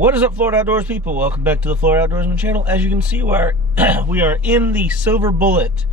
What is up, Florida Outdoors people? Welcome back to the Florida Outdoorsman channel. As you can see, we are in the Silver Bullet.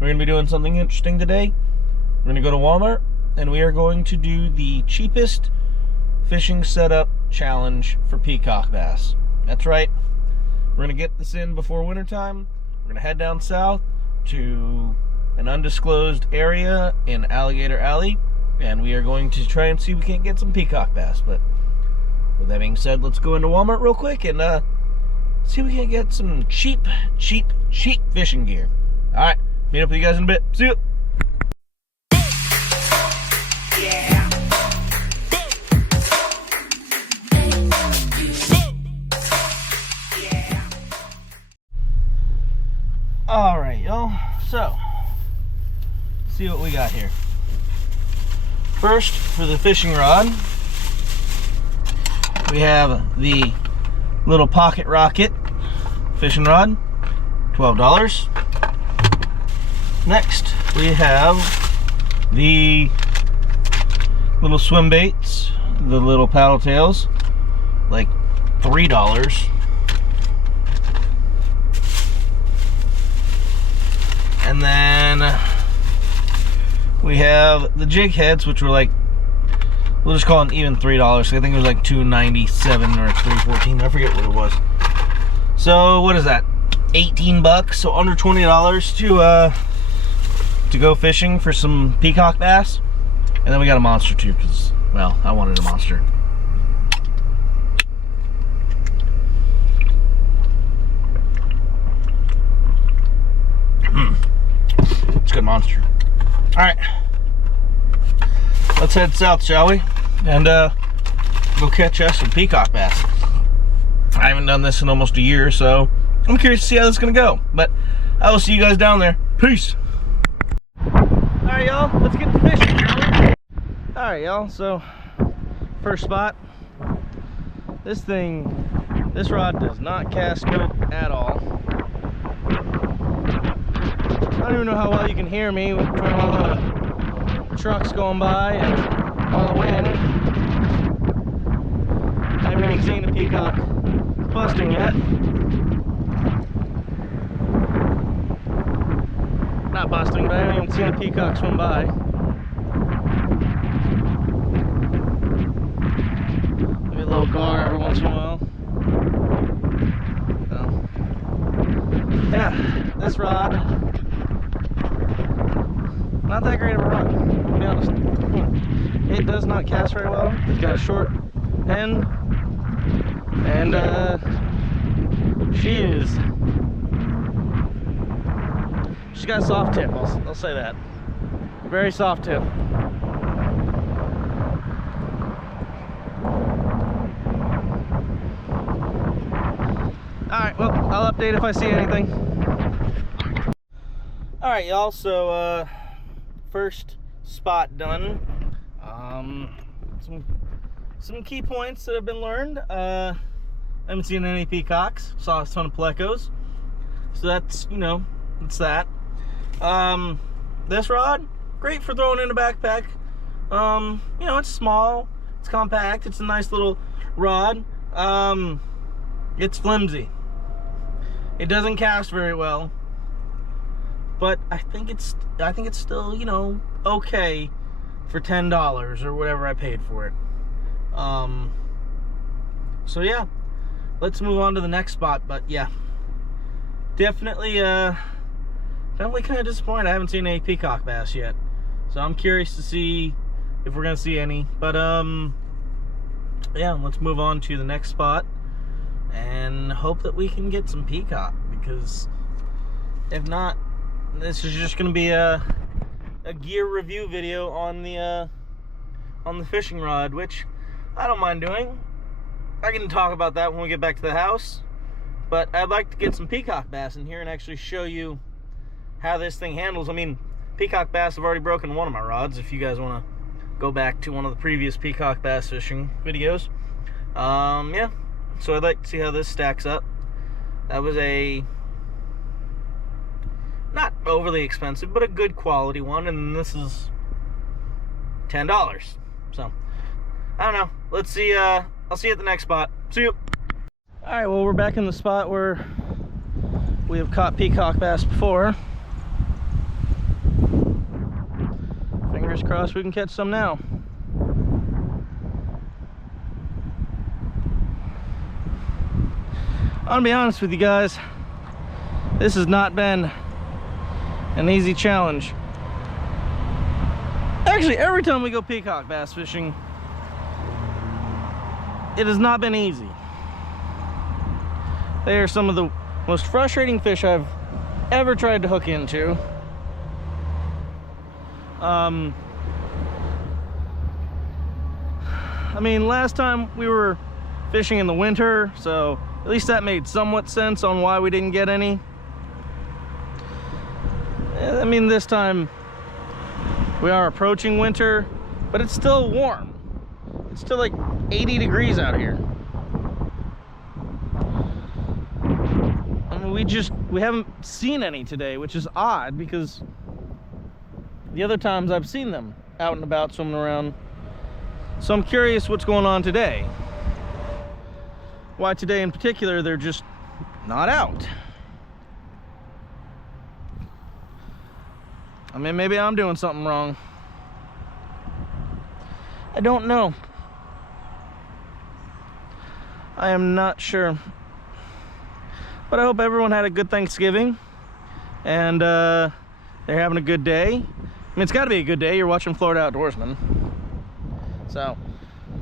We're going to be doing something interesting today. We're going to go to Walmart, and we are going to do the cheapest fishing setup challenge for peacock bass. That's right. We're going to get this in before wintertime. We're going to head down south to an undisclosed area in Alligator Alley, and we are going to try and see if we can't get some peacock bass. But with that being said, let's go into Walmart real quick and see if we can get some cheap fishing gear. Alright, meet up with you guys in a bit. See you! Alright, y'all. So, let's see what we got here. First, for the fishing rod, we have the little Pocket Rocket fishing rod, $12. Next, we have the little swim baits, the little paddle tails, like $3. And then we have the jig heads, which were like, we'll just call it even $3. I think it was like $2.97 or $3.14. I forget what it was. So what is that? 18 bucks. So under $20 to go fishing for some peacock bass. And then we got a monster too, because, well, I wanted a monster. It's a good monster. All right. Let's head south, shall we? And go catch us some peacock bass. I haven't done this in almost a year, so I'm curious to see how this is gonna go. But I will see you guys down there. Peace. Alright, y'all, let's get to fishing, shall we? Alright, y'all, so first spot. This rod does not cast scope at all. I don't even know how well you can hear me with all the trucks going by and all the wind. I haven't even seen a peacock busting yet. Not busting, but I haven't even seen a peacock swim by. Maybe a little gar every once in a while. So, yeah, this rod, not that great of a rod, to be honest. It does not cast very well. It's got a short end, and she's got a soft tip. I'll say that. Very soft tip. All right. Well, I'll update if I see anything. All right, y'all. So first spot done. Some key points that have been learned. I haven't seen any peacocks. Saw a ton of plecos. So that's, you know, it's that. This rod, great for throwing in a backpack. You know, it's small, it's compact, it's a nice little rod. It's flimsy. It doesn't cast very well. But I think it's still, you know, okay for $10 or whatever I paid for it. So yeah, let's move on to the next spot. But yeah, definitely kind of disappointed I haven't seen any peacock bass yet. So I'm curious to see if we're gonna see any. But yeah, let's move on to the next spot and hope that we can get some peacock, because if not, this is just gonna be a gear review video on the fishing rod, which I don't mind doing. I can talk about that when we get back to the house, but I'd like to get some peacock bass in here and actually show you how this thing handles. I mean, peacock bass have already broken one of my rods, if you guys want to go back to one of the previous peacock bass fishing videos. Yeah, so I'd like to see how this stacks up. That was a not overly expensive, but a good quality one, and this is $10. So I don't know. Let's see. I'll see you at the next spot. See you. All right, well, we're back in the spot where we have caught peacock bass before. Fingers crossed we can catch some now. I'll be honest with you guys, this has not been an easy challenge. Actually, every time we go peacock bass fishing, it has not been easy. They are some of the most frustrating fish I've ever tried to hook into. I mean, last time we were fishing in the winter, so at least that made somewhat sense on why we didn't get any. I mean, this time we are approaching winter, but it's still warm. It's still like 80 degrees out here. I mean, we haven't seen any today, which is odd because the other times I've seen them out and about swimming around. So I'm curious what's going on today. Why today in particular they're just not out. I mean, maybe I'm doing something wrong. I don't know. I am not sure. But I hope everyone had a good Thanksgiving and they're having a good day. I mean, it's got to be a good day. You're watching Florida Outdoorsman. So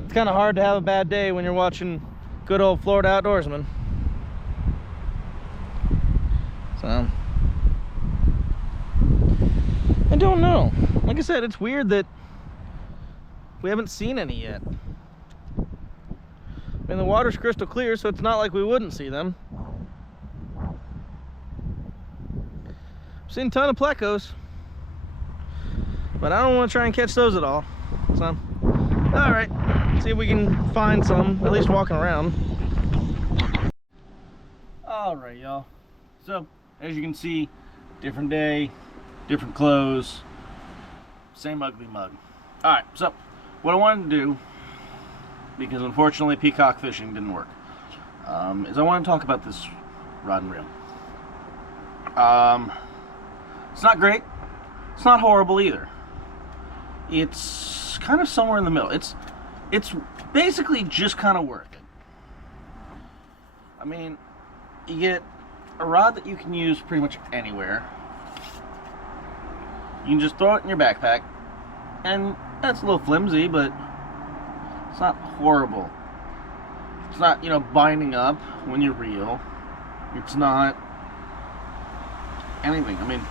it's kind of hard to have a bad day when you're watching good old Florida Outdoorsman. So I don't know. Like I said, it's weird that we haven't seen any yet. I mean, the water's crystal clear, so it's not like we wouldn't see them. I've seen a ton of plecos, but I don't want to try and catch those at all. So, all right, see if we can find some, at least walking around. All right, y'all. So, as you can see, different day, different clothes, same ugly mug. All right, so what I wanted to do, because unfortunately peacock fishing didn't work, is I want to talk about this rod and reel. It's not great. It's not horrible either. It's kind of somewhere in the middle. It's basically just kind of worth it. I mean, you get a rod that you can use pretty much anywhere. You can just throw it in your backpack, and that's a little flimsy, but it's not horrible. It's not, you know, binding up when you reel. It's not anything. I mean,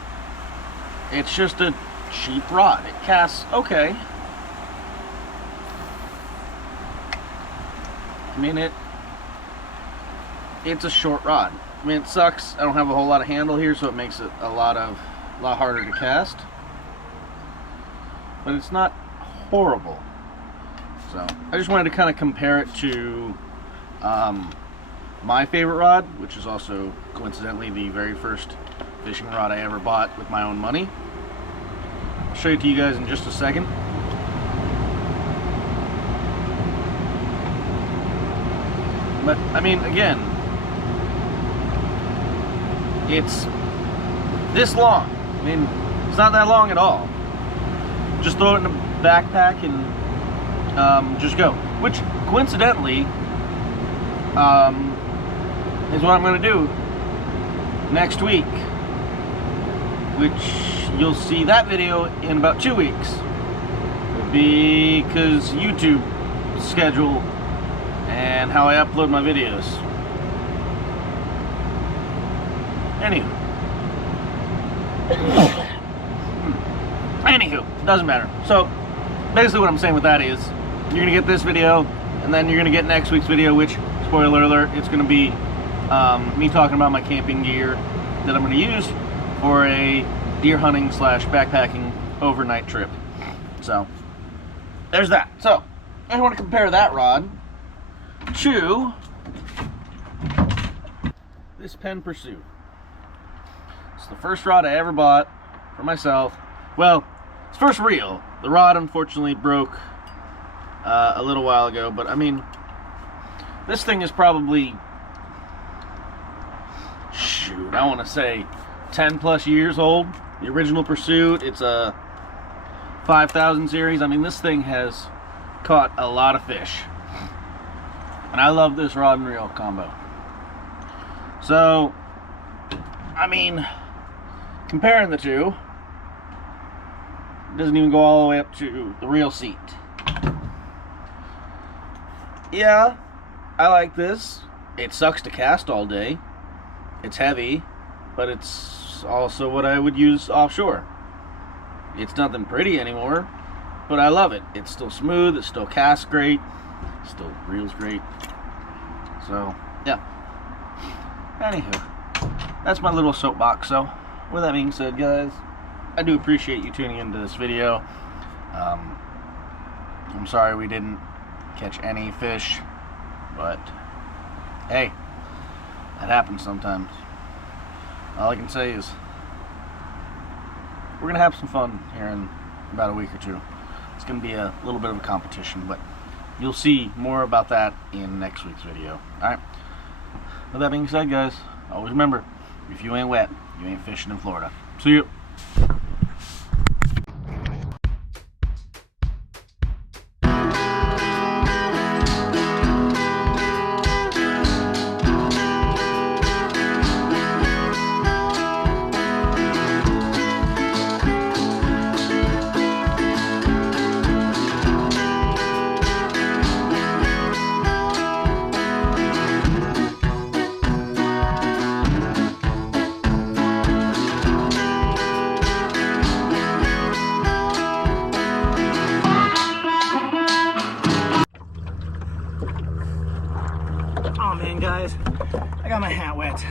it's just a cheap rod. It casts okay. I mean, it's a short rod. I mean, it sucks. I don't have a whole lot of handle here, so it makes it a lot harder to cast. But it's not horrible. So I just wanted to kind of compare it to my favorite rod, which is also coincidentally the very first fishing rod I ever bought with my own money. I'll show it to you guys in just a second. But I mean, again, it's this long. I mean, it's not that long at all. Just throw it in a backpack and just go. Which, coincidentally, is what I'm going to do next week. Which you'll see that video in about 2 weeks. Because YouTube schedule and how I upload my videos. Anywho, doesn't matter. So, basically what I'm saying with that is, you're gonna get this video, and then you're gonna get next week's video, which, spoiler alert, it's gonna be me talking about my camping gear that I'm gonna use for a deer hunting / backpacking overnight trip. So, there's that. So, I want to compare that rod to this Penn Pursuit. It's the first rod I ever bought for myself. Well, it's first reel. The rod unfortunately broke a little while ago, but I mean, this thing is probably shoot, I want to say 10 plus years old. The original Pursuit, it's a 5000 series. I mean, this thing has caught a lot of fish. And I love this rod and reel combo. So, I mean, comparing the two, it doesn't even go all the way up to the reel seat. Yeah, I like this. It sucks to cast all day. It's heavy, but it's also what I would use offshore. It's nothing pretty anymore, but I love it. It's still smooth, it still casts great, still reels great. So, yeah. Anywho, that's my little soapbox. So, with that being said, guys, I do appreciate you tuning into this video. I'm sorry we didn't catch any fish, but hey, that happens sometimes. All I can say is we're gonna have some fun here in about a week or two. It's gonna be a little bit of a competition, but you'll see more about that in next week's video. Alright, with that being said, guys, always remember, if you ain't wet, you ain't fishing in Florida. See you. Oh man, guys, I got my hat wet.